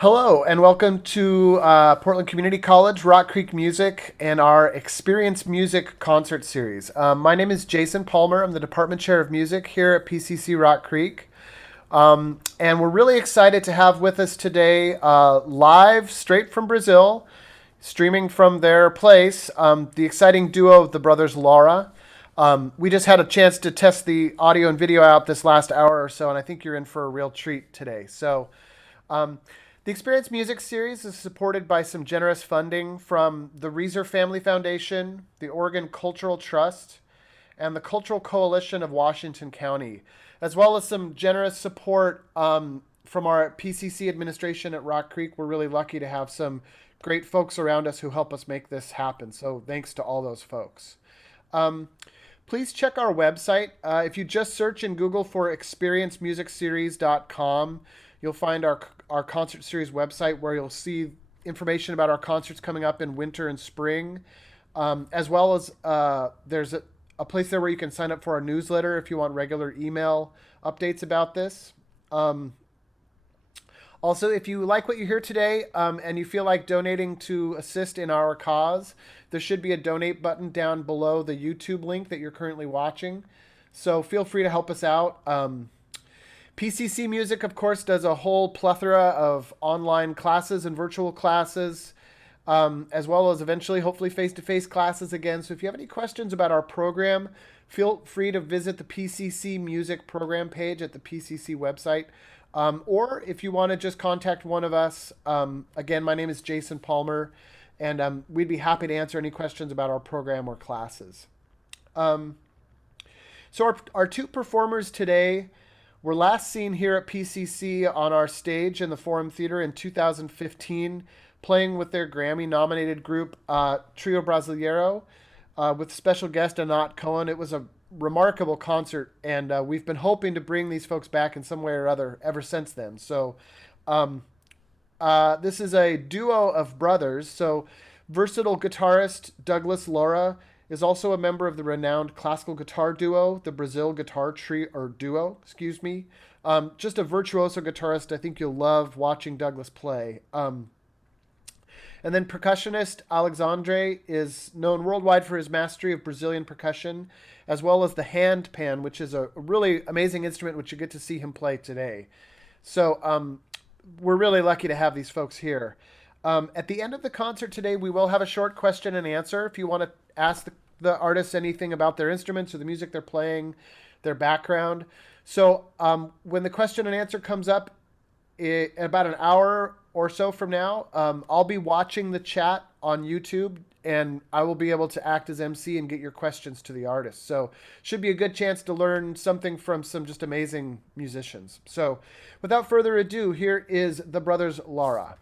Hello, and welcome to Portland Community College Rock Creek Music and our Experience Music concert series. My name is Jason Palmer. I'm the Department Chair of Music here at PCC Rock Creek. And we're really excited to have with us today, live straight from Brazil, streaming from their place, the exciting duo of the brothers Lora. We just had a chance to test the audio and video out this last hour or so, and I think you're in for a real treat today. Um, the Experience Music Series is supported by some generous funding from the Reeser Family Foundation, the Oregon Cultural Trust, and the Cultural Coalition of Washington County, as well as some generous support from our PCC administration at Rock Creek. We're really lucky to have some great folks around us who help us make this happen. So thanks to all those folks. Please check our website. If you just search in Google for experiencemusicseries.com, you'll find our concert series website where you'll see information about our concerts coming up in winter and spring, as well as there's a place there where you can sign up for our newsletter if you want regular email updates about this. Also, if you like what you hear today and you feel like donating to assist in our cause, there should be a donate button down below the YouTube link that you're currently watching. So feel free to help us out. PCC Music, of course, does a whole plethora of online classes and virtual classes, as well as eventually, hopefully, face-to-face classes again. So if you have any questions about our program, feel free to visit the PCC Music program page at the PCC website. Or if you want to just contact one of us, again, my name is Jason Palmer, and we'd be happy to answer any questions about our program or classes. So our two performers today were last seen here at PCC on our stage in the Forum Theater in 2015, playing with their Grammy-nominated group, Trio Brasileiro, with special guest Anat Cohen. It was a remarkable concert, and we've been hoping to bring these folks back in some way or other ever since then. So this is a duo of brothers. So versatile guitarist Douglas Lora is also a member of the renowned classical guitar duo, the Brazil Guitar Duo, excuse me. Just a virtuoso guitarist. I think you'll love watching Douglas play. And then percussionist Alexandre is known worldwide for his mastery of Brazilian percussion, as well as the hand pan, which is a really amazing instrument, which you get to see him play today. So we're really lucky to have these folks here. At the end of the concert today, we will have a short question and answer. If you want to ask the artists anything about their instruments or the music they're playing, their background. So when the question and answer comes up in about an hour or so from now, I'll be watching the chat on YouTube, and I will be able to act as MC and get your questions to the artists. So should be a good chance to learn something from some just amazing musicians. So without further ado, here is the brothers Lora.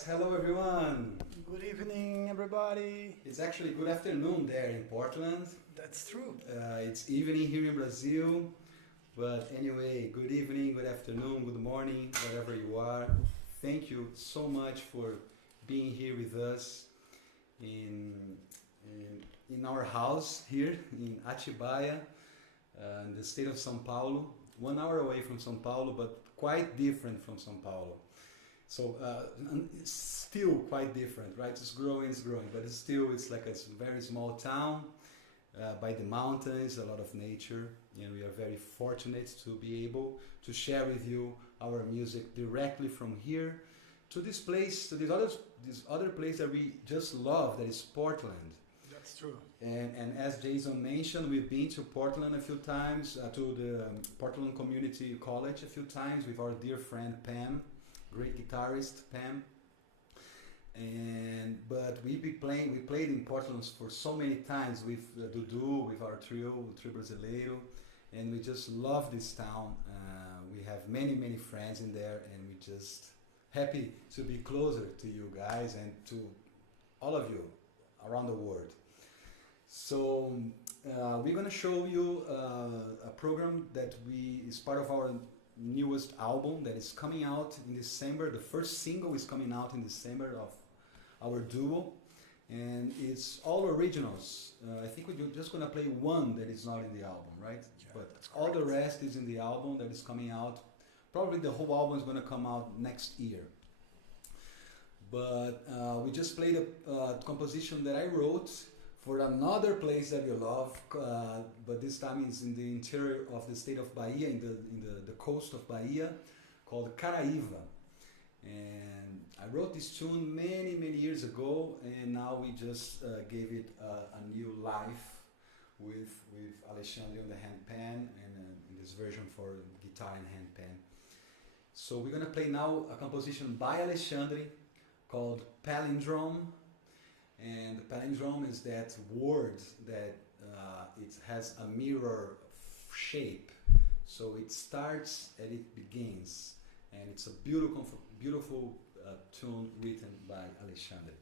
Yes, hello everyone. Good evening, everybody. It's actually good afternoon there in Portland. That's true. It's evening here in Brazil. But anyway, good evening, good afternoon, good morning, wherever you are. Thank you so much for being here with us in our house here in Atibaia, in the state of São Paulo. 1 hour away from São Paulo, but quite different from São Paulo. So it's still quite different, right? It's growing, but it's like a very small town by the mountains, a lot of nature, and we are very fortunate to be able to share with you our music directly from here to this place, to this other place that we just love, that is Portland. That's true. And as Jason mentioned, we've been to Portland a few times, to the Portland Community College a few times with our dear friend Pam, great guitarist Pam. But we played in Portland for so many times with Dudu, with our Trio Brasileiro, and we just love this town. We have many friends in there, and we just happy to be closer to you guys and to all of you around the world. So we're gonna show you a program that is part of our newest album that is coming out in December. The first single is coming out in December of our duo, and it's all originals. I think we're just gonna play one that is not in the album, right? Yeah, but all the rest is in the album that is coming out. Probably the whole album is gonna come out next year. But we just played a composition that I wrote for another place that we love, but this time it's in the interior of the state of Bahia, in the coast of Bahia, called Caraivana. And I wrote this tune many years ago, and now we just gave it a new life with Alexandre on the handpan, and in this version for guitar and handpan. So we're gonna play now a composition by Alexandre called Palindrome. And the palindrome is that word that it has a mirror shape. So it starts and it begins. And it's a beautiful tune written by Alexandre.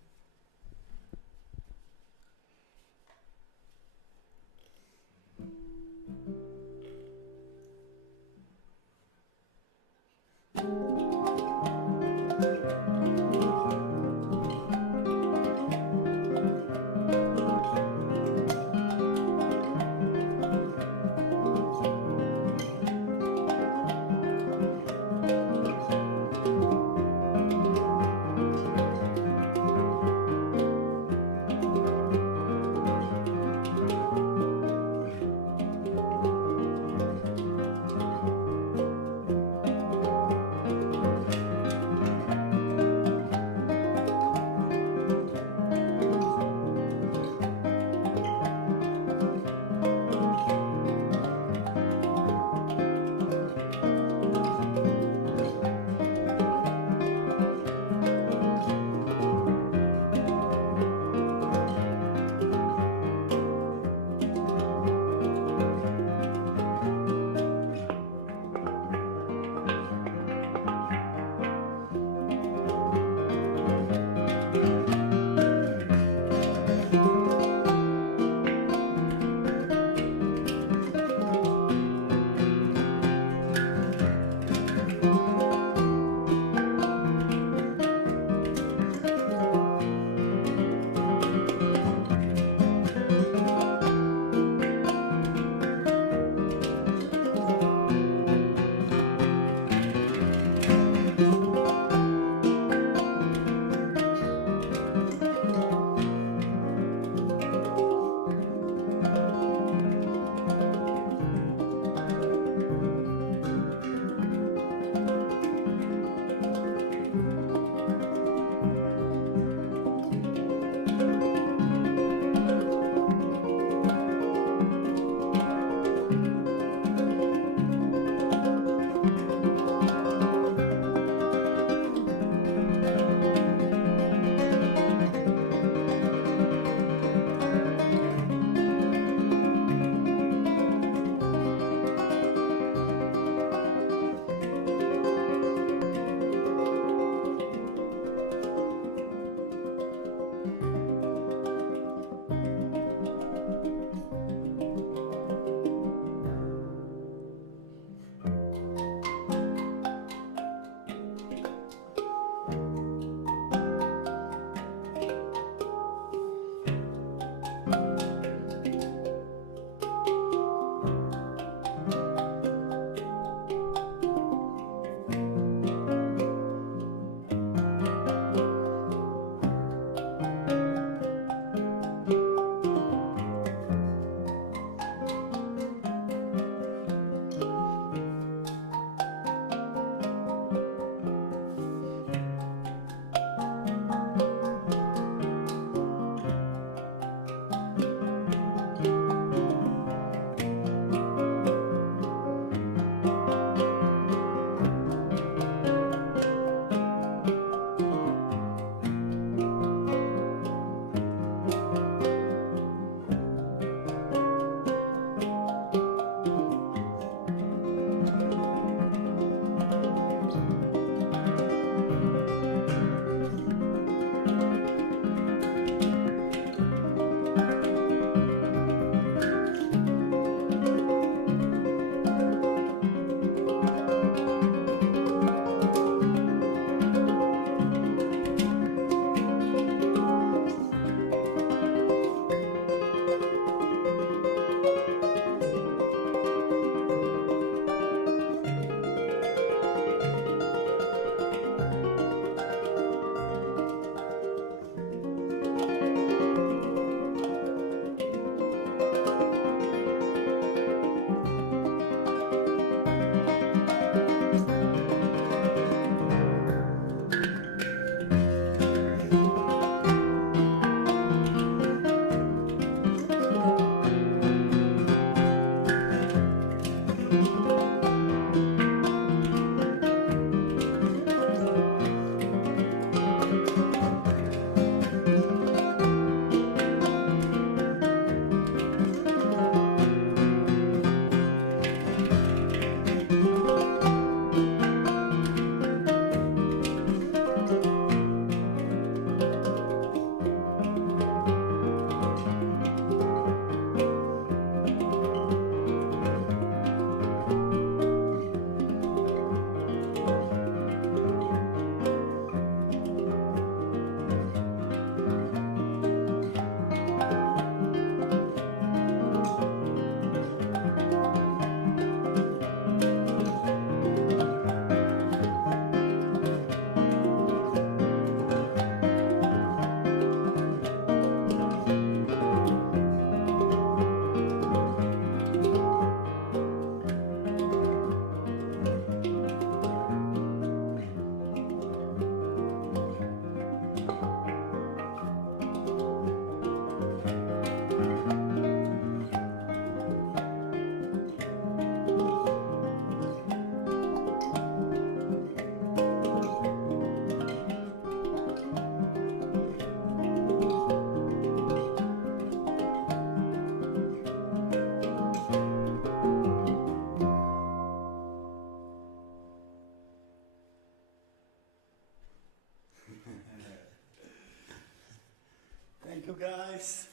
you guys.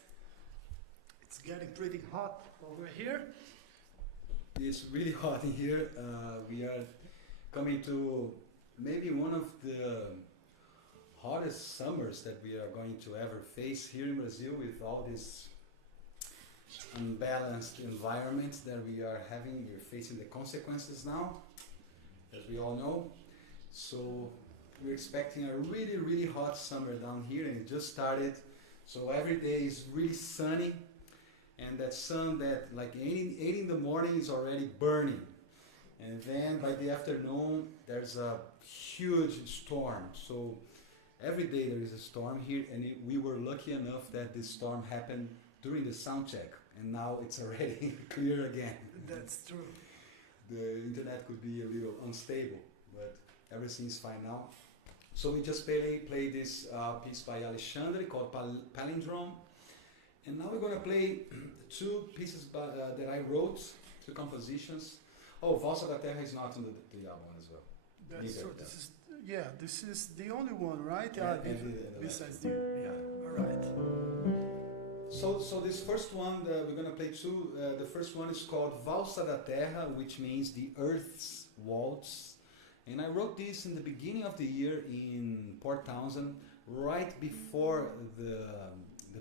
It's getting pretty hot over here. It's really hot in here. We are coming to maybe one of the hottest summers that we are going to ever face here in Brazil, with all this unbalanced environment that we are having. We're facing the consequences now, as we all know. So we're expecting a really, really hot summer down here, and it just started. So every day is really sunny, and that sun that like 8 in the morning is already burning. And then by the afternoon, there's a huge storm. So every day there is a storm here, and we were lucky enough that this storm happened during the sound check, and now it's already clear again. That's true. The internet could be a little unstable, but everything's fine now. So we just played this piece by Alexandre called Palindrome, and now we're gonna play two pieces that I wrote, two compositions. Oh, Valsa da Terra is not on the album as well. That's Neither true. of them. This is the only one, right? And Besides the all right. So this first one, we're gonna play two. The first one is called Valsa da Terra, which means the Earth's Waltz. And I wrote this in the beginning of the year in Port Townsend, right before the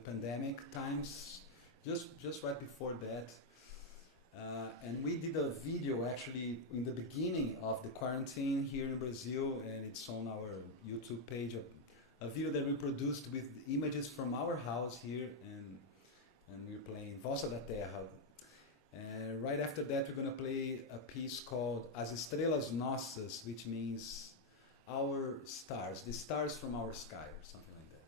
pandemic times, just right before that. And we did a video actually in the beginning of the quarantine here in Brazil, and it's on our YouTube page, a video that we produced with images from our house here, and we're playing Valsa da Terra. And right after that, we're gonna play a piece called As Estrelas Nossas, which means our stars, the stars from our sky, or something like that.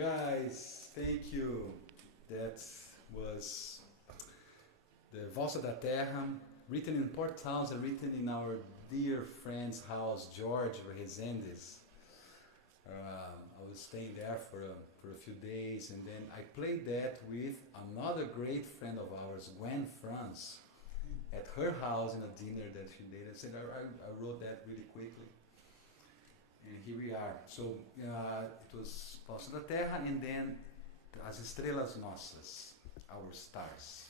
Guys, thank you. That was the Valsa da Terra, written in Port Townsend, written in our dear friend's house, George Rezendes. I was staying there for a few days, and then I played that with another great friend of ours, Gwen France, at her house in a dinner that she did. I said I wrote that really quickly, and here we are. So it was Valsa da Terra, and then As Estrelas Nossas, Our Stars.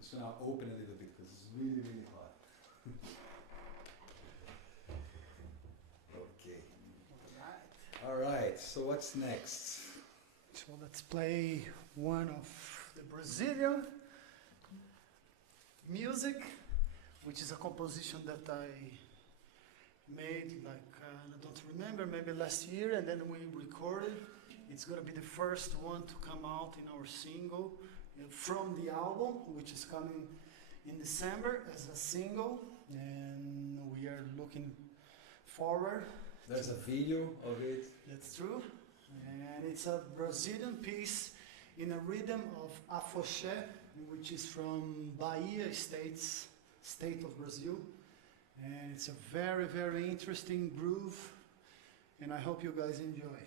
So now open a little bit because it's really, really hot. Okay. All right. So what's next? So let's play one of the Brazilian music, which is a composition that I made I don't remember, maybe last year, and then we recorded. It's gonna be the first one to come out in our single from the album, which is coming in December as a single, and we are looking forward. There's a video of it. That's true. And it's a Brazilian piece in a rhythm of afoxé, which is from Bahia state of Brazil. And it's a very, very interesting groove, and I hope you guys enjoy.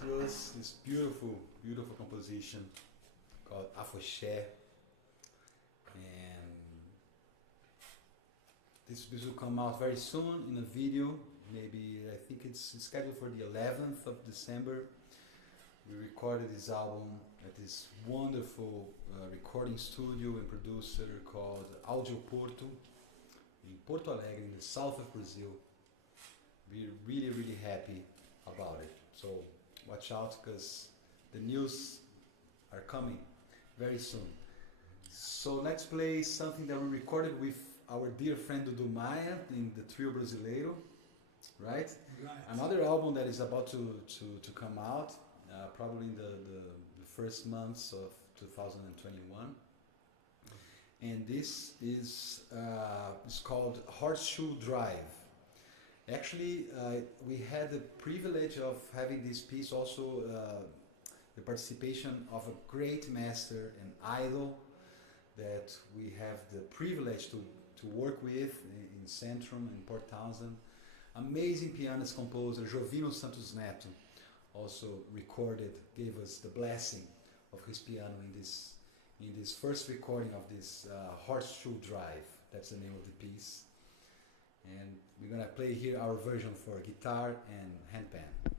that was this beautiful, beautiful composition called Afoxé. And this will come out very soon in a video. Maybe I think it's scheduled for the 11th of December. We recorded this album at this wonderful recording studio and producer called Audio Porto in Porto Alegre in the south of Brazil. We're really, really happy about it. So watch out because the news are coming very soon. So let's play something that we recorded with our dear friend Dudu Maia in the Trio Brasileiro, right? Another album that is about to come out, probably in the first months of 2021. And this is it's called Horseshoe Drive. Actually, we had the privilege of having this piece also the participation of a great master and idol that we have the privilege to work with in Centrum in Port Townsend. Amazing pianist composer Jovino Santos Neto also recorded, gave us the blessing of his piano in this first recording of this Horseshoe Drive. That's the name of the piece. And we're gonna play here our version for guitar and handpan.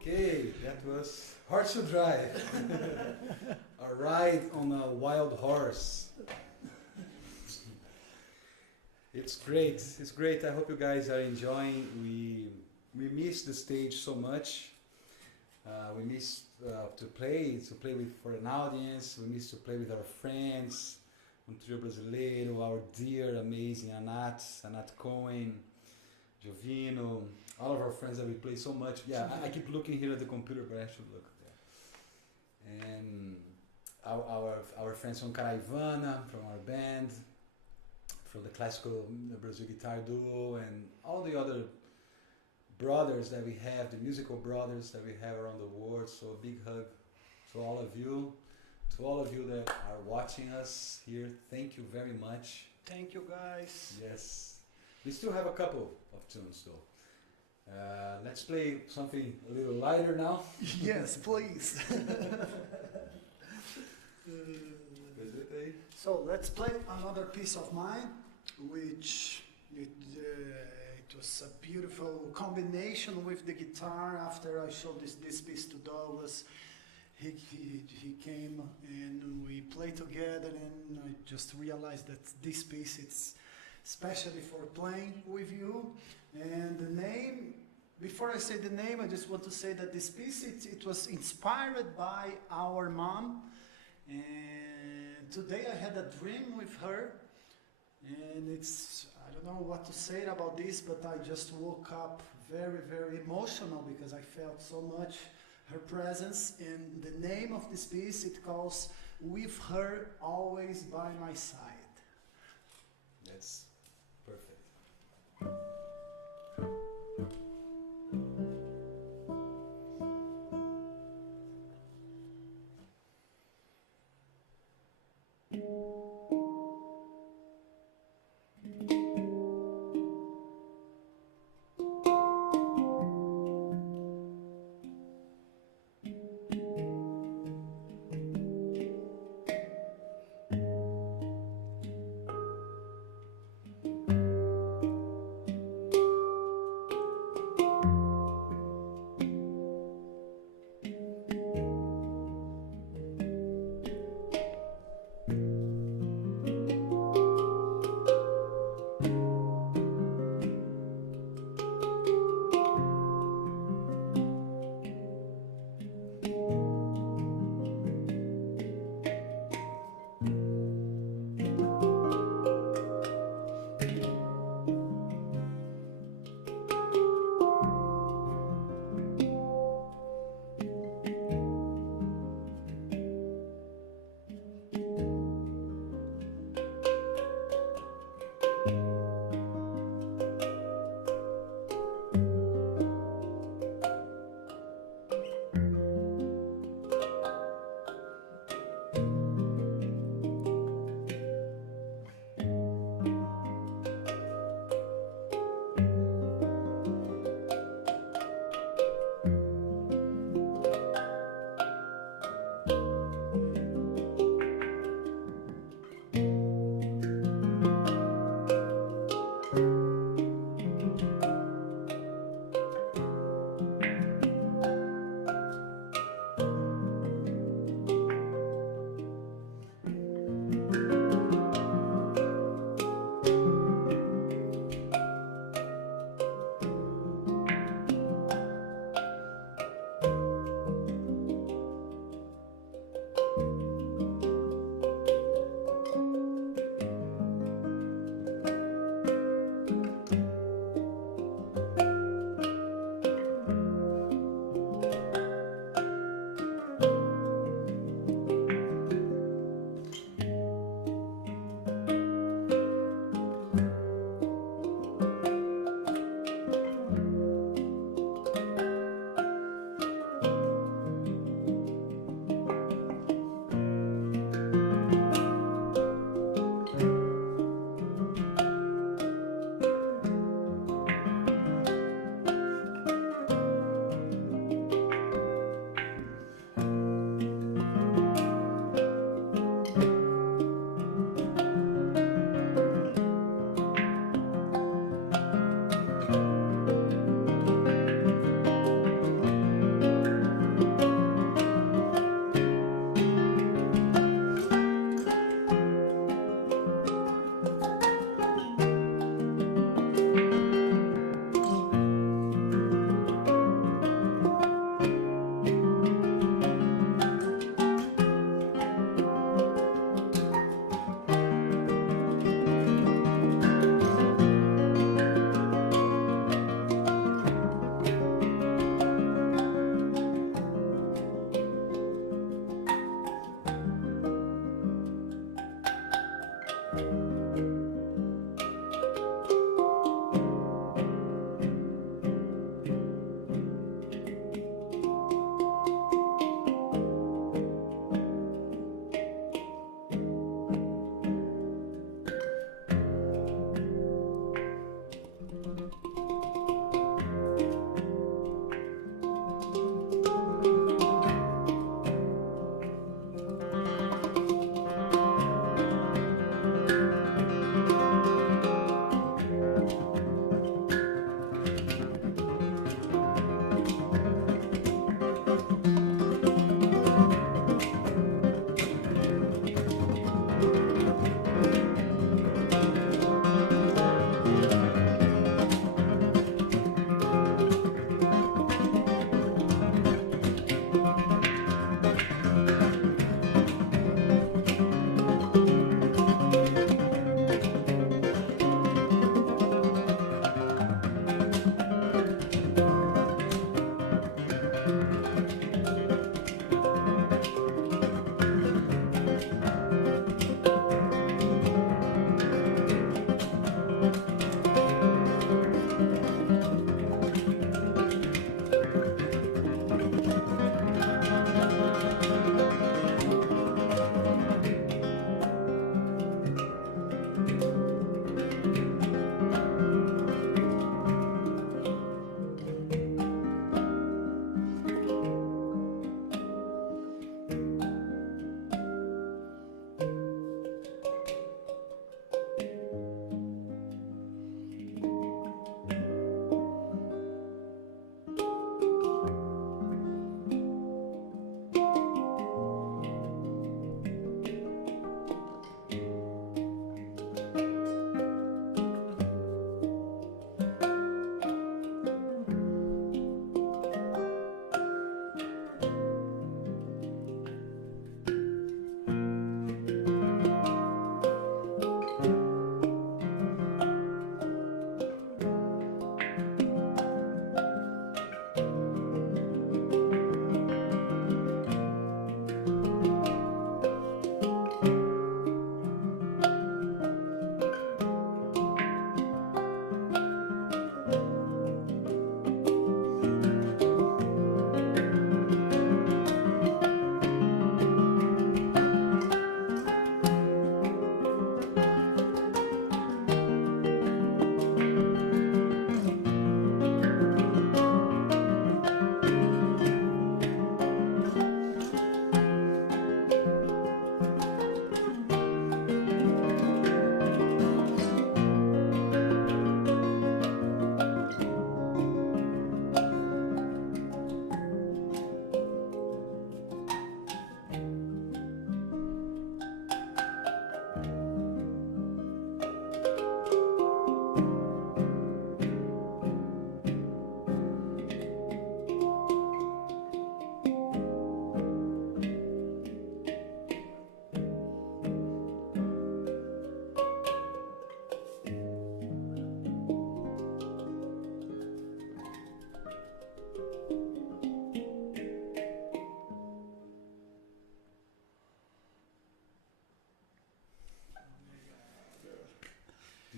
Okay, that was Horse to Drive. A ride on a wild horse. It's great. It's great. I hope you guys are enjoying. We miss the stage so much. We miss to play for an audience. We miss to play with our friends on Trio Brasileiro, our dear, amazing Anat Cohen, Jovino, all of our friends that we play so much. Yeah, I keep looking here at the computer, but I should look there. And our friends from Caraivana, from our band, from the classical Brasil Guitar Duo, and all the other brothers that we have, the musical brothers that we have around the world. So a big hug to all of you. To all of you that are watching us here, thank you very much. Thank you, guys. Yes. We still have a couple of tunes though. Let's play something a little lighter now. Yes, please. So let's play another piece of mine, which it was a beautiful combination with the guitar. After I showed this piece to Douglas, he came and we played together, and I just realized that this piece it's especially for playing with you. And the name, before I say the name, I just want to say that this piece it was inspired by our mom. And today I had a dream with her, and I don't know what to say about this, but I just woke up very, very emotional because I felt so much her presence. And the name of this piece, it calls With Her Always by My Side. That's perfect.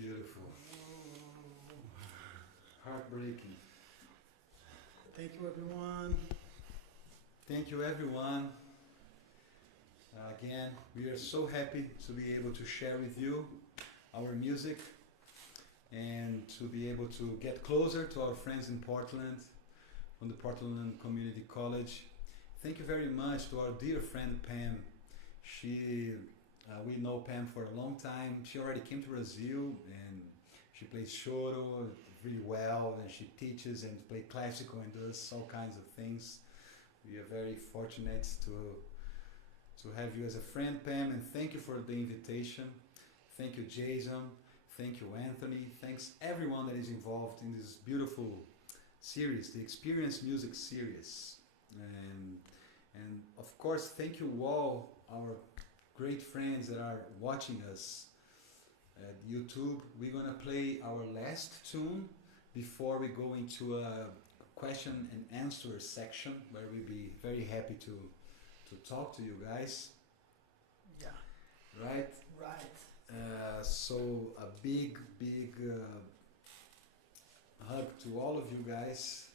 Beautiful. Heartbreaking. Thank you, everyone. Thank you, everyone. Again, we are so happy to be able to share with you our music and to be able to get closer to our friends in Portland, from the Portland Community College. Thank you very much to our dear friend Pam. We know Pam for a long time. She already came to Brazil and she plays choro really well, and she teaches and plays classical and does all kinds of things. We are very fortunate to have you as a friend, Pam, and thank you for the invitation. Thank you, Jason. Thank you, Anthony. Thanks everyone that is involved in this beautiful series, the Experience Music series. And of course, thank you all, our great friends that are watching us at YouTube. We're gonna play our last tune before we go into a question and answer section where we'll be very happy to talk to you guys. Yeah. Right? Right. So a big hug to all of you guys,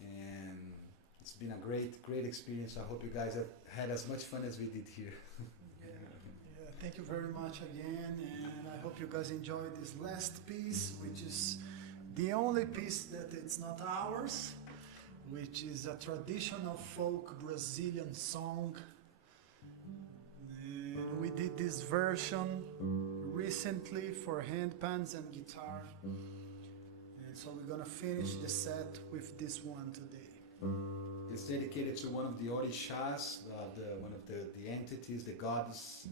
and it's been a great experience. I hope you guys have had as much fun as we did here. Yeah, thank you very much again, and I hope you guys enjoyed this last piece, which is the only piece that it's not ours, which is a traditional folk Brazilian song. And we did this version recently for handpans and guitar. And so we're gonna finish the set with this one today. It's dedicated to one of the orishas, one of the entities, the goddess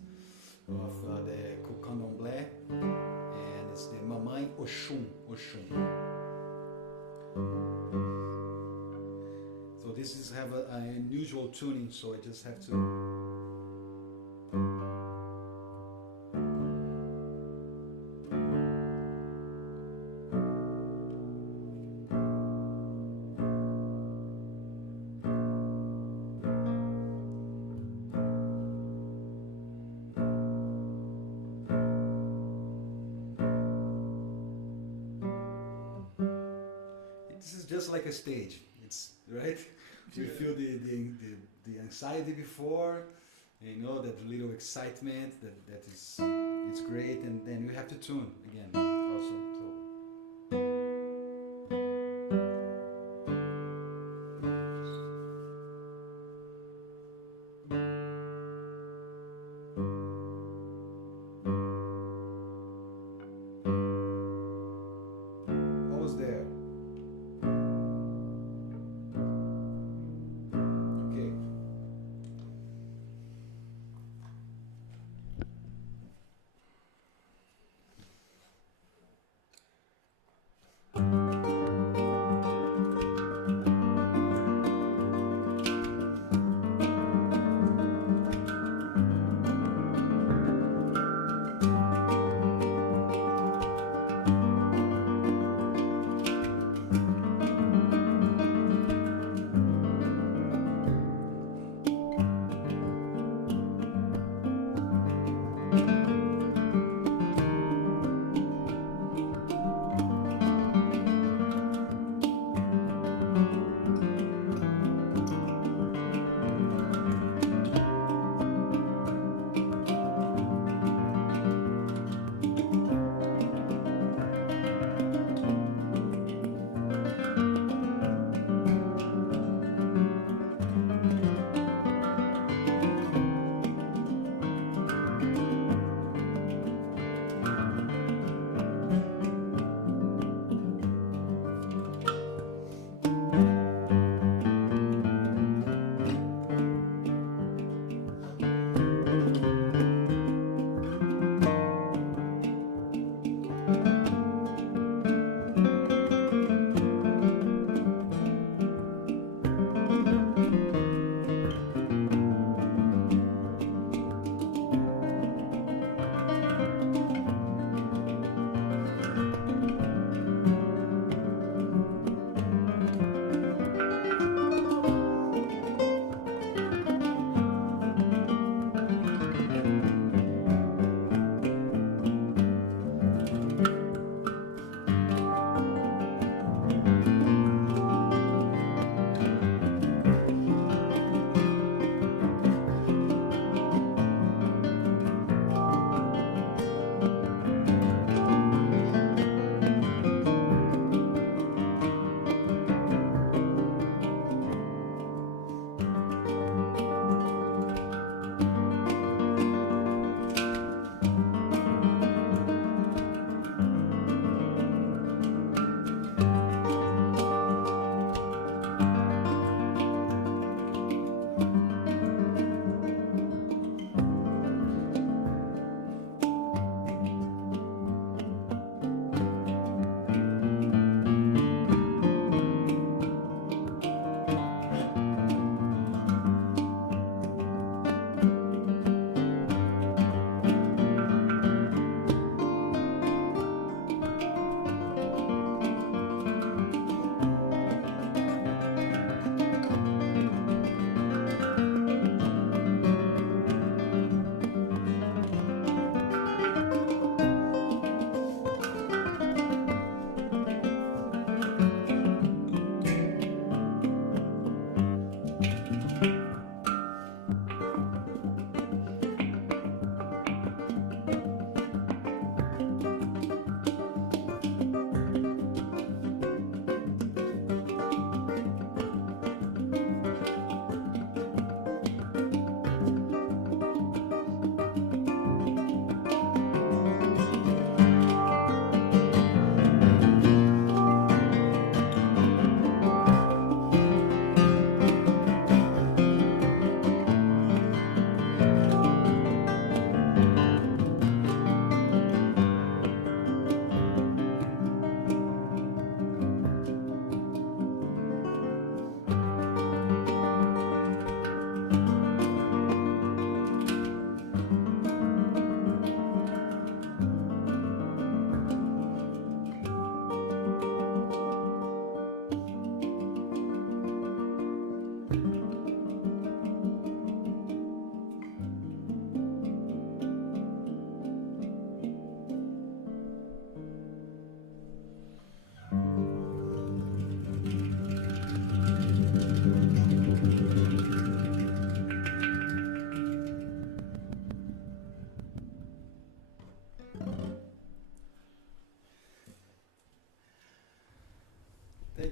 of the Candomblé, and it's the Mamãe Oxum. So this is have an unusual tuning, so I just have to. This is just like a stage. It's right. You feel the anxiety before, you know, that little excitement that is it's great, and then we have to tune again also. Almost there. Okay.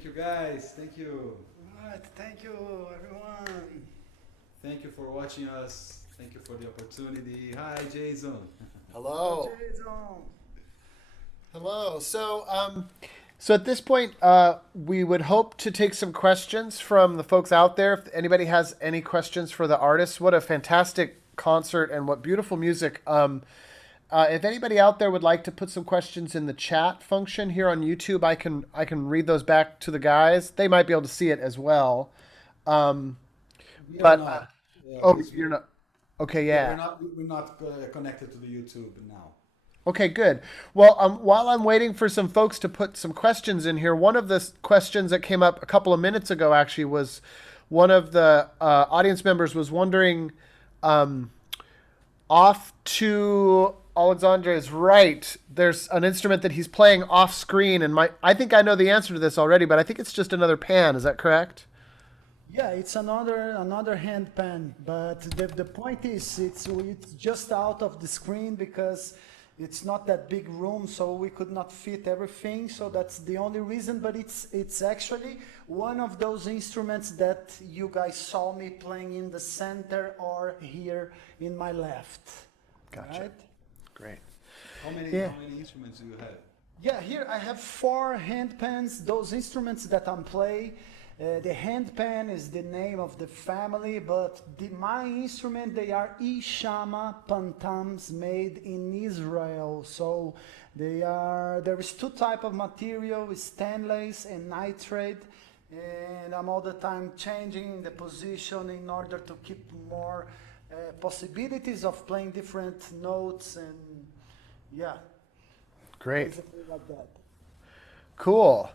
Thank you, guys. Thank you. All right, thank you, everyone. Thank you for watching us. Thank you for the opportunity. Hi, Jason. Hello. Jason. Hello. So at this point, we would hope to take some questions from the folks out there. If anybody has any questions for the artists, what a fantastic concert and what beautiful music. If anybody out there would like to put some questions in the chat function here on YouTube, I can read those back to the guys. They might be able to see it as well. We are But not. oh, because you're not. Okay, yeah, yeah. we're not connected to the YouTube now. Okay, good. Well, while I'm waiting for some folks to put some questions in here, one of the questions that came up a couple of minutes ago actually was one of the audience members was wondering, off to Alexandre's right, there's an instrument that he's playing off screen, and I think I know the answer to this already, but I think it's just another pan. Is that correct? Yeah, it's another hand pan, but the point is it's just out of the screen because it's not that big room, so we could not fit everything. So that's the only reason. But it's actually one of those instruments that you guys saw me playing in the center or here in my left. Gotcha. Right? Great. How many instruments do you have? Yeah, here I have 4 hand pans. Those instruments that I'm playing. The handpan is the name of the family, but my instrument, they are Ishama pantams made in Israel. So there is 2 type of material, stainless and nitrate, and I'm all the time changing the position in order to keep more possibilities of playing different notes, and yeah. Great. Basically like that. Cool.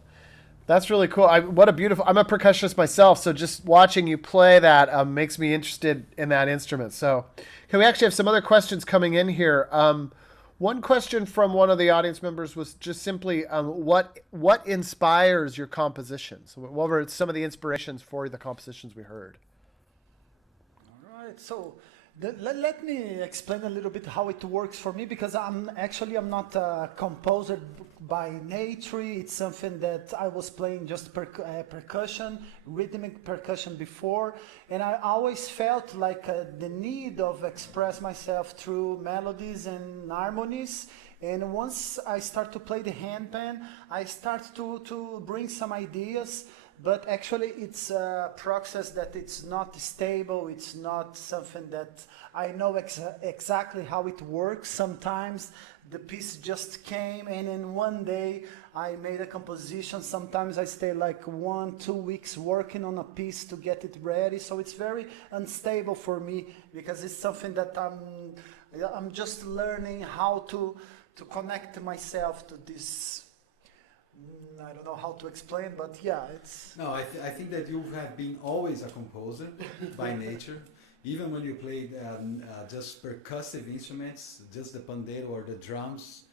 That's really cool. What a beautiful. I'm a percussionist myself, so just watching you play that makes me interested in that instrument. So, okay, we actually have some other questions coming in here. One question from one of the audience members was just simply, what inspires your compositions? What were some of the inspirations for the compositions we heard? All right, so let me explain a little bit how it works for me, because I'm not a composer by nature. It's something that I was playing just percussion, rhythmic percussion before, and I always felt like the need of express myself through melodies and harmonies. And once I start to play the handpan, I start to bring some ideas. But actually, it's a process that it's not stable. It's not something that I know exactly how it works. Sometimes the piece just came, and in one day I made a composition. Sometimes I stay like 1-2 weeks working on a piece to get it ready. So it's very unstable for me, because it's something that I'm just learning how to connect myself to this. I don't know how to explain, but yeah, it's... No, I think that you have been always a composer by nature. Even when you played just percussive instruments, just the pandeiro or the drums,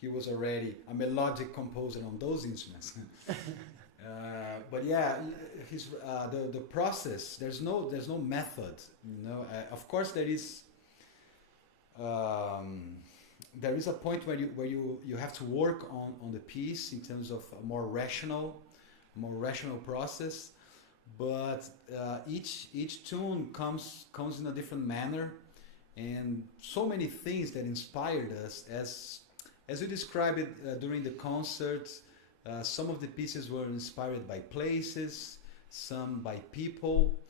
he was already a melodic composer on those instruments. But yeah, the process, there's no method, you know. Of course, there is a point where you have to work on the piece in terms of a more rational process, but each tune comes in a different manner, and so many things that inspired us as you described it during the concert. Some of the pieces were inspired by places, some by people,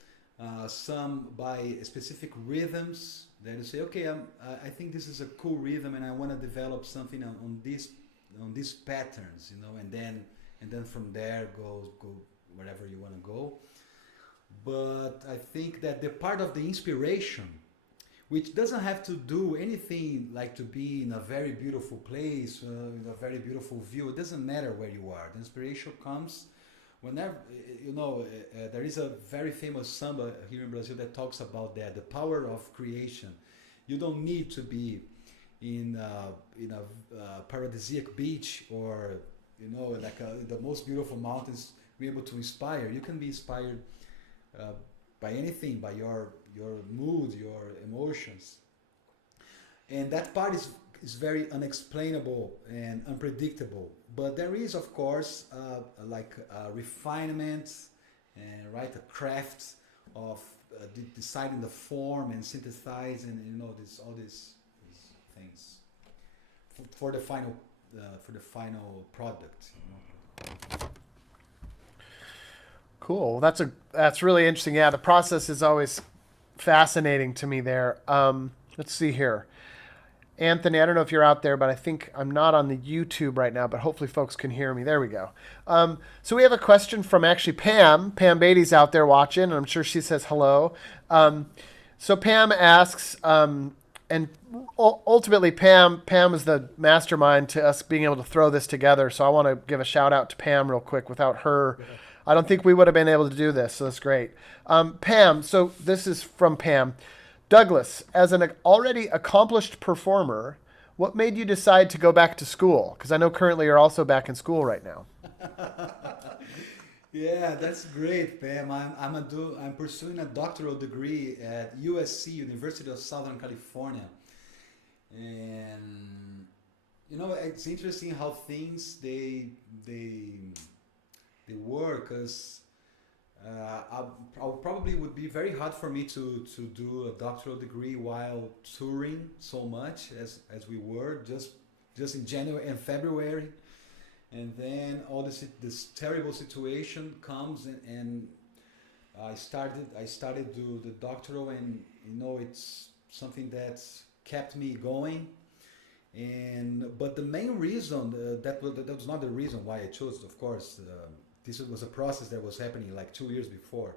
some by specific rhythms. Then you say, okay, I think this is a cool rhythm, and I want to develop something on these patterns, you know, and then from there go wherever you want to go. But I think that the part of the inspiration, which doesn't have to do anything like to be in a very beautiful place, in a very beautiful view. It doesn't matter where you are. The inspiration comes whenever, you know, there is a very famous samba here in Brazil that talks about that, the power of creation. You don't need to be in a paradisiac beach or, you know, like the most beautiful mountains to be able to inspire. You can be inspired by anything, by your mood, your emotions. And that part is is very unexplainable and unpredictable. But there is, of course, like a refinement and right a craft of deciding the form and synthesizing, you know, this all these things for the final product. You know? Cool. That's really interesting. Yeah, the process is always fascinating to me there. Let's see here. Anthony, I don't know if you're out there, but I think I'm not on the YouTube right now, but hopefully folks can hear me. There we go. So we have a question from actually Pam. Pam Beatty's out there watching, and I'm sure she says hello. So Pam asks, and ultimately Pam is the mastermind to us being able to throw this together. So I want to give a shout out to Pam real quick. Without her, I don't think we would have been able to do this. So that's great. Pam, so this is from Pam. Douglas, as an already accomplished performer, what made you decide to go back to school? Because I know currently you're also back in school right now. Yeah, that's great, Pam. I'm pursuing a doctoral degree at USC, University of Southern California, and you know it's interesting how things they work. Cause I probably would be very hard for me to do a doctoral degree while touring so much as we were just in January and February, and then all this terrible situation comes and I started do the doctoral, and you know it's something that's kept me going. But the main reason that was not the reason why I chose, of course. This was a process that was happening like 2 years before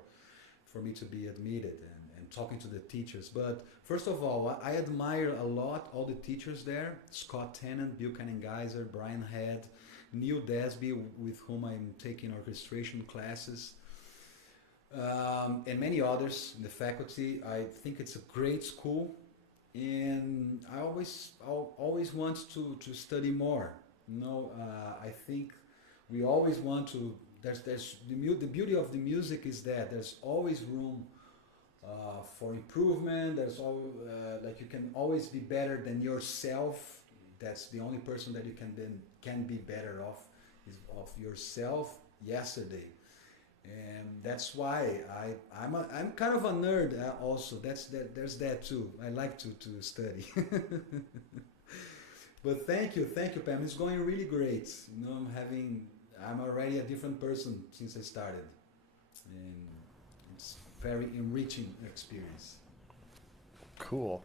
for me to be admitted and talking to the teachers. But first of all, I admire a lot all the teachers there: Scott Tennant, Bill Geyser, Brian Head, Neil Desby, with whom I'm taking orchestration classes, and many others in the faculty. I think it's a great school, and I always want to study more. You know, I think we always want to. There's the beauty of the music is that there's always room for improvement. There's like you can always be better than yourself. That's the only person that you can be better of yourself yesterday, and that's why I'm kind of a nerd also. There's that too. I like to study. But thank you, Pam. It's going really great. You know, I'm already a different person since I started, and it's very enriching experience. Cool.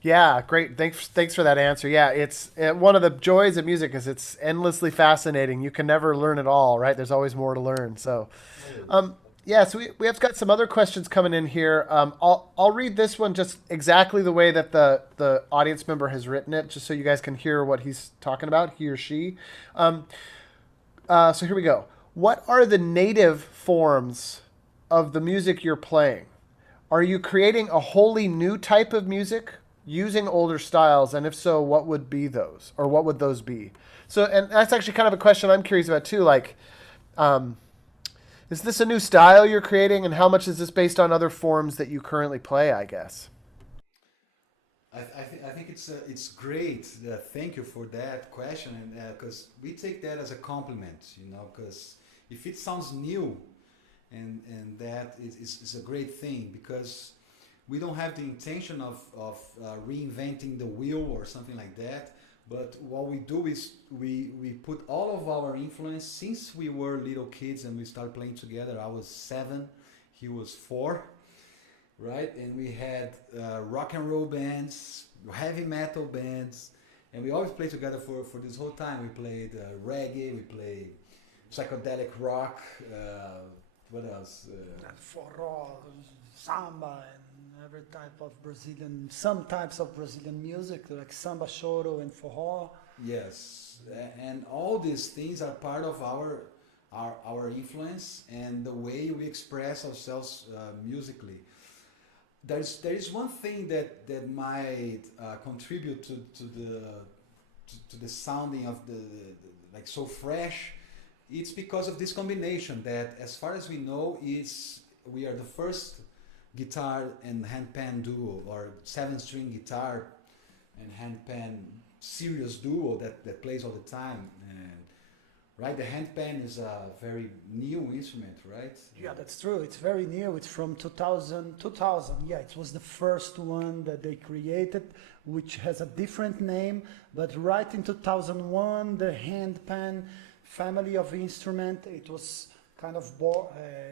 Yeah, great. Thanks for that answer. Yeah, it's one of the joys of music is it's endlessly fascinating. You can never learn it all, right? There's always more to learn. So, yeah, so we have got some other questions coming in here. I'll read this one just exactly the way that the audience member has written it, just so you guys can hear what he's talking about, he or she. So here we go. What are the native forms of the music you're playing? Are you creating a wholly new type of music using older styles? And if so, what would be those? Or what would those be? So, and that's actually kind of a question I'm curious about too. Like, is this a new style you're creating? And how much is this based on other forms that you currently play, I guess? I think it's great. Thank you for that question, and because we take that as a compliment, you know. Because if it sounds new, and that is a great thing, because we don't have the intention of reinventing the wheel or something like that. But what we do is we put all of our influence since we were little kids and we started playing together. I was 7, he was 4. Right, and we had rock and roll bands, heavy metal bands, and we always played together for this whole time. We played reggae, we played psychedelic rock, what else? Forró, samba, and every type of some types of Brazilian music, like samba, choro, and forró. Yes, and all these things are part of our influence and the way we express ourselves musically. There is one thing that might contribute to the sounding of the like so fresh. It's because of this combination that, as far as we know, we are the first guitar and handpan duo or 7-string guitar and handpan serious duo that plays all the time. And right, the handpan is a very new instrument, right? Yeah, that's true. It's very new. It's from 2000. Yeah, it was the first one that they created, which has a different name. But right in 2001, the handpan family of instrument, it was kind of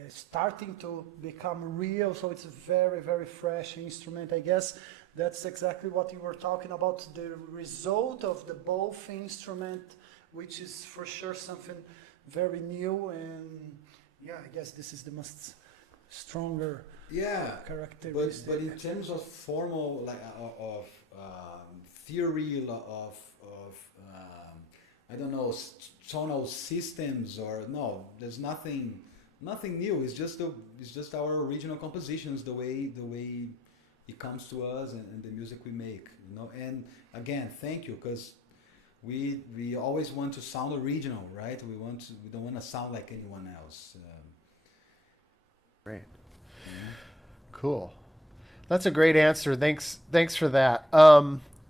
starting to become real. So it's a very, very fresh instrument. I guess that's exactly what you were talking about, the result of the both instrument, which is for sure something very new. And yeah, I guess this is the most stronger characteristic. But in terms of formal, like theory of I don't know, tonal systems, or no, there's nothing new. It's just our original compositions, the way it comes to us, and the music we make, you know. And again, thank you, because we always want to sound original, right? We don't want to sound like anyone else. Great. Yeah. Cool. That's a great answer. Thanks for that.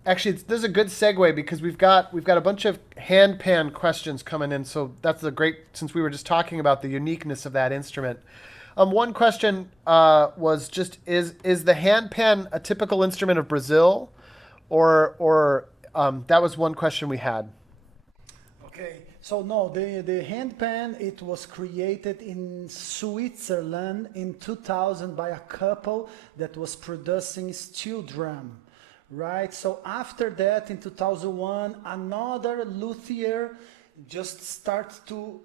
Actually, this is a good segue, because we've got a bunch of handpan questions coming in. So that's a great, since we were just talking about the uniqueness of that instrument. One question was just, is the handpan a typical instrument of Brazil, or that was one question we had. Okay, so no, the handpan, it was created in Switzerland in 2000 by a couple that was producing steel drum, right? So after that, in 2001, another luthier just started to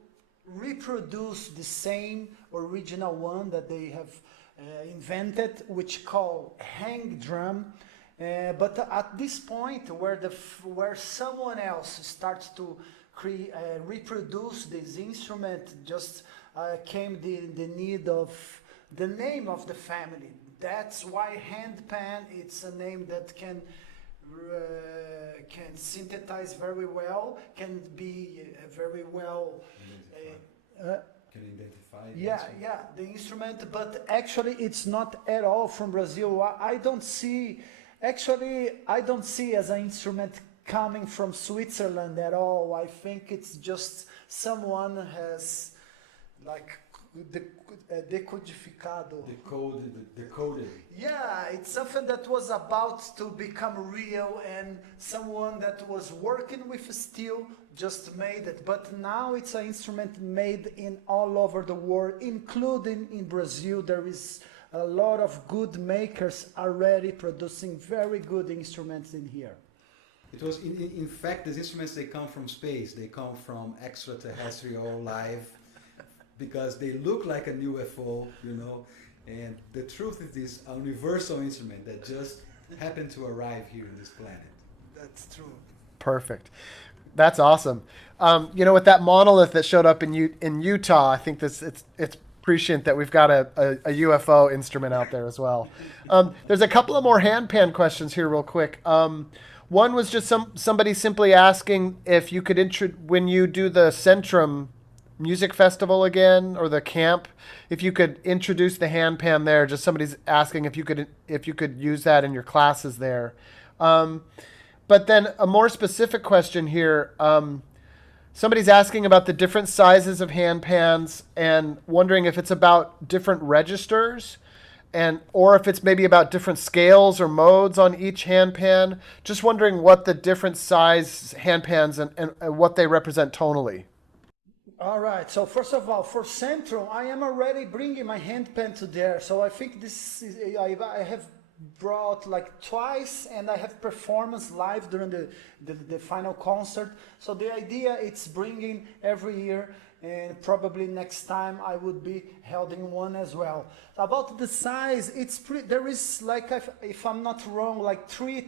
reproduce the same original one that they have invented, which called hang drum. But at this point, where someone else starts to reproduce this instrument, just came the need of the name of the family. That's why handpan, it's a name that can synthesize very well, can be very well. Can identify. Yeah, the instrument, but actually it's not at all from Brazil. I don't see as an instrument coming from Switzerland at all. I think it's just someone has like decodificado. Decoded. Yeah, it's something that was about to become real, and someone that was working with steel just made it. But now it's an instrument made in all over the world, including in Brazil. There is a lot of good makers already producing very good instruments in here. It was, in fact, these instruments, they come from space. They come from extraterrestrial life, because they look like a UFO, you know. And the truth is, this a universal instrument that just happened to arrive here on this planet. That's true. Perfect. That's awesome. You know, with that monolith that showed up in Utah, I think it's prescient that we've got a UFO instrument out there as well. There's a couple of more handpan questions here real quick. One was just somebody simply asking if you could when you do the Centrum Music Festival again, or the camp, if you could introduce the handpan there. Just somebody's asking if you could use that in your classes there. But then a more specific question here. Somebody's asking about the different sizes of handpans and wondering if it's about different registers, or if it's maybe about different scales or modes on each handpan. Just wondering what the different size handpans and what they represent tonally. All right. So first of all, for Central, I am already bringing my handpan to there. So I think this is, I have brought like twice, and I have performance live during the final concert. So the idea it's bringing every year, and probably next time I would be holding one as well. About the size, there is, like, if I'm not wrong, like three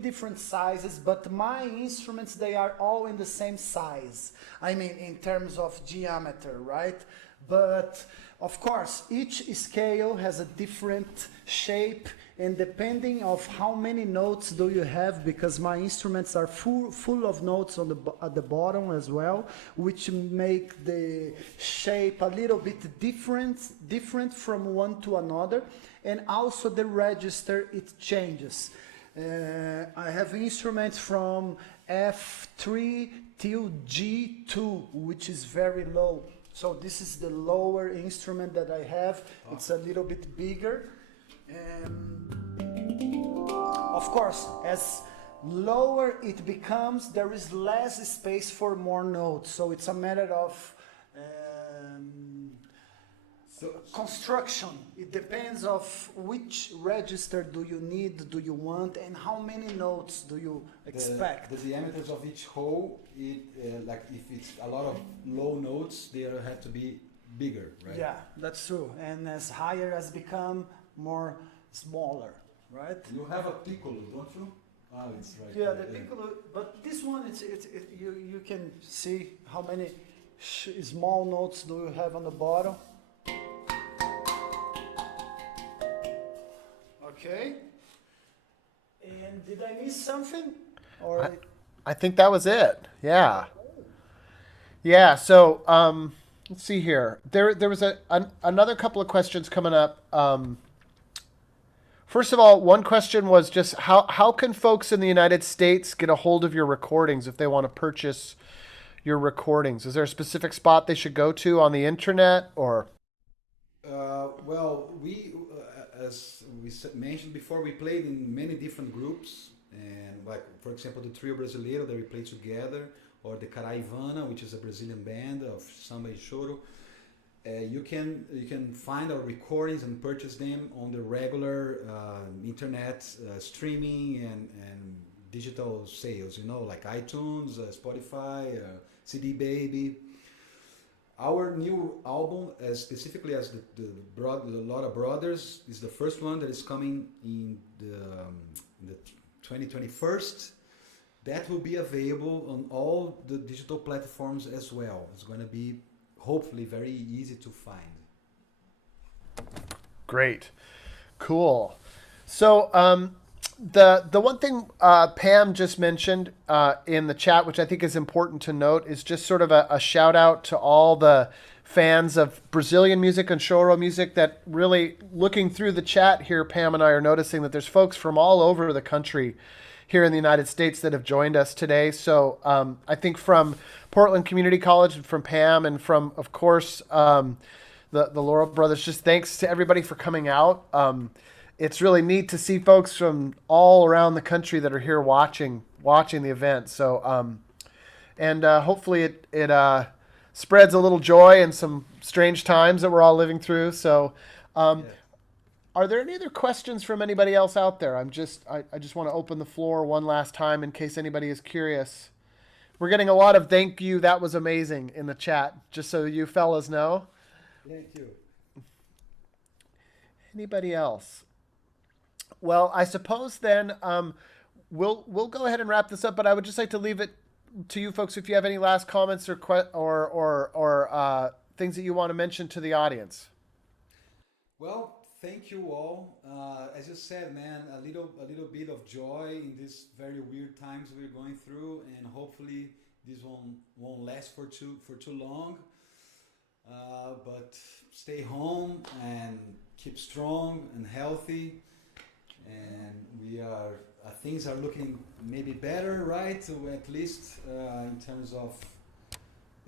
different sizes, but my instruments, they are all in the same size. I mean, in terms of diameter, right? But of course, each scale has a different shape, and depending of how many notes do you have, because my instruments are full of notes at the bottom as well, which make the shape a little bit different from one to another, and also the register, it changes. I have instruments from F3 till G2, which is very low. So this is the lower instrument that I have. It's a little bit bigger. Of course, as lower it becomes, there is less space for more notes. So it's a matter of construction. It depends of which register do you need, do you want, and how many notes do you expect. The diameters of each hole, like if it's a lot of low notes, they have to be bigger, right? Yeah, that's true. And as higher as become, more smaller, right? You have a piccolo, don't you? Oh, it's right. Yeah, the piccolo, but this one, you can see how many small notes do you have on the bottom. Okay. And did I miss something? Or I think that was it. Yeah. Yeah. So let's see here. There was another couple of questions coming up. First of all, one question was just how can folks in the United States get a hold of your recordings if they want to purchase your recordings? Is there a specific spot they should go to on the internet or? Well, as we mentioned before, we played in many different groups, and like for example the Trio Brasileiro that we play together, or the Caraivana, which is a Brazilian band of samba and choro. You can find our recordings and purchase them on the regular internet streaming and digital sales, like iTunes, Spotify, CD Baby. Our new album, specifically as the Lora Brothers, is the first one that is coming in the 2021. That will be available on all the digital platforms as well. It's going to be hopefully very easy to find. Great. Cool. So the one thing Pam just mentioned in the chat, which I think is important to note, is just sort of a shout out to all the fans of Brazilian music and choro music that really, looking through the chat here, Pam and I are noticing that there's folks from all over the country here in the United States that have joined us today. So I think from Portland Community College and from Pam and from, of course, the Lora Brothers, just thanks to everybody for coming out. It's really neat to see folks from all around the country that are here watching the event. So, and hopefully it spreads a little joy in some strange times that we're all living through. So, are there any other questions from anybody else out there? I just want to open the floor one last time in case anybody is curious. We're getting a lot of thank you. That was amazing in the chat, just so you fellas know. Thank you. Anybody else? Well, I suppose then we'll go ahead and wrap this up. But I would just like to leave it to you folks if you have any last comments or things that you want to mention to the audience. Well, thank you all. As you said, man, a little bit of joy in these very weird times we're going through, and hopefully this won't last for too long. But stay home and keep strong and healthy. And things are looking maybe better, right? So at least in terms of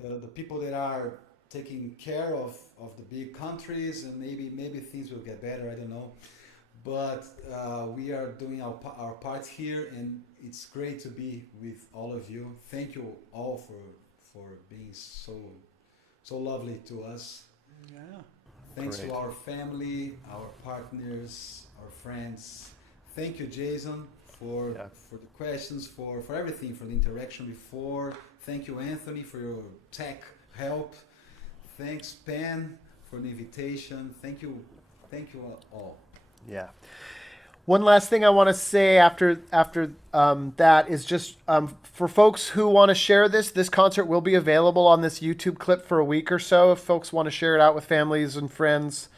the people that are taking care of the big countries, and maybe things will get better. I don't know, but we are doing our part here, and it's great to be with all of you. Thank you all for being so lovely to us. yeah. Thanks Great. to our family, our partners, our friends. Thank you, Jason, for the questions, for everything, for the interaction before. Thank you, Anthony, for your tech help. Thanks, Pen, for the invitation. Thank you all. Yeah. One last thing I want to say after that is just for folks who want to share this concert will be available on this YouTube clip for a week or so if folks want to share it out with families and friends.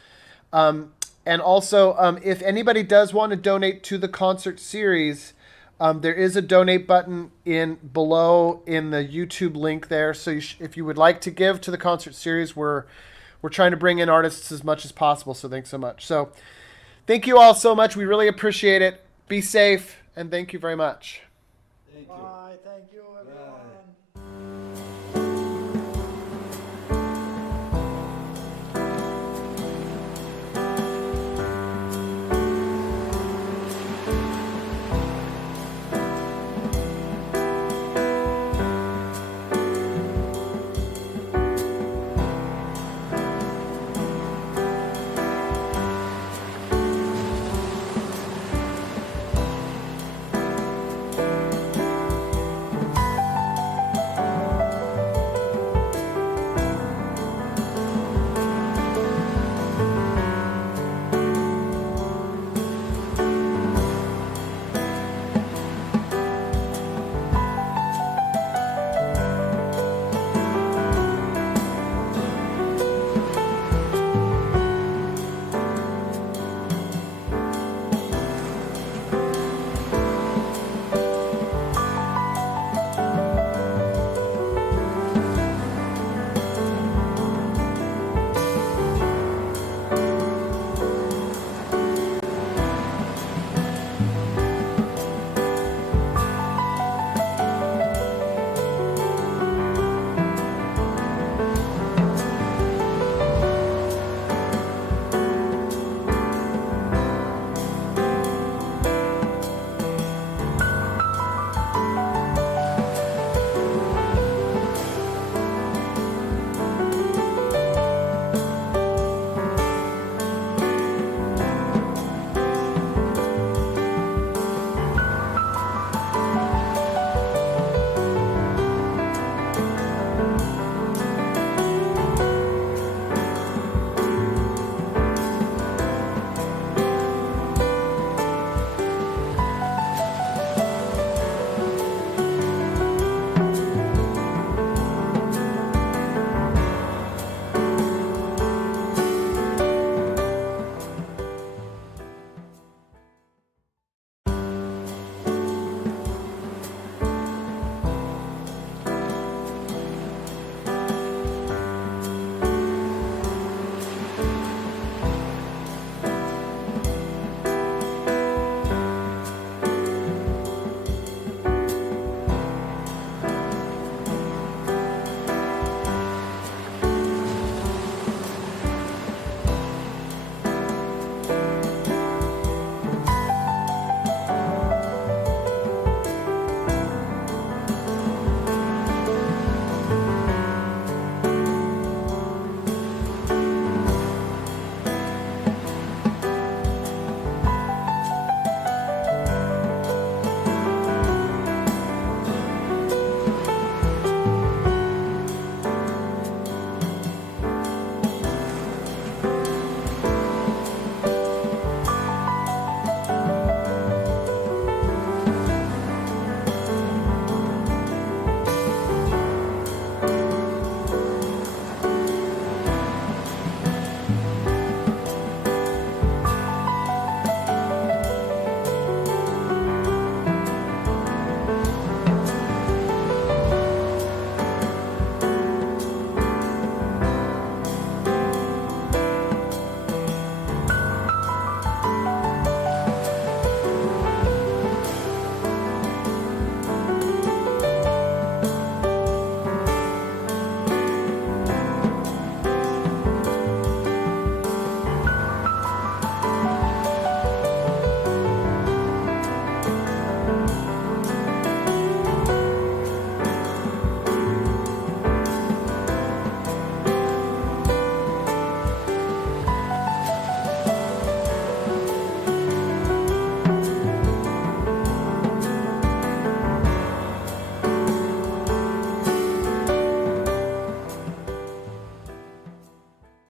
And also, if anybody does want to donate to the concert series, there is a donate button below in the YouTube link there. So if you would like to give to the concert series, we're trying to bring in artists as much as possible. So thanks so much. So thank you all so much. We really appreciate it. Be safe. and thank you very much. Thank you. Bye. Thank you.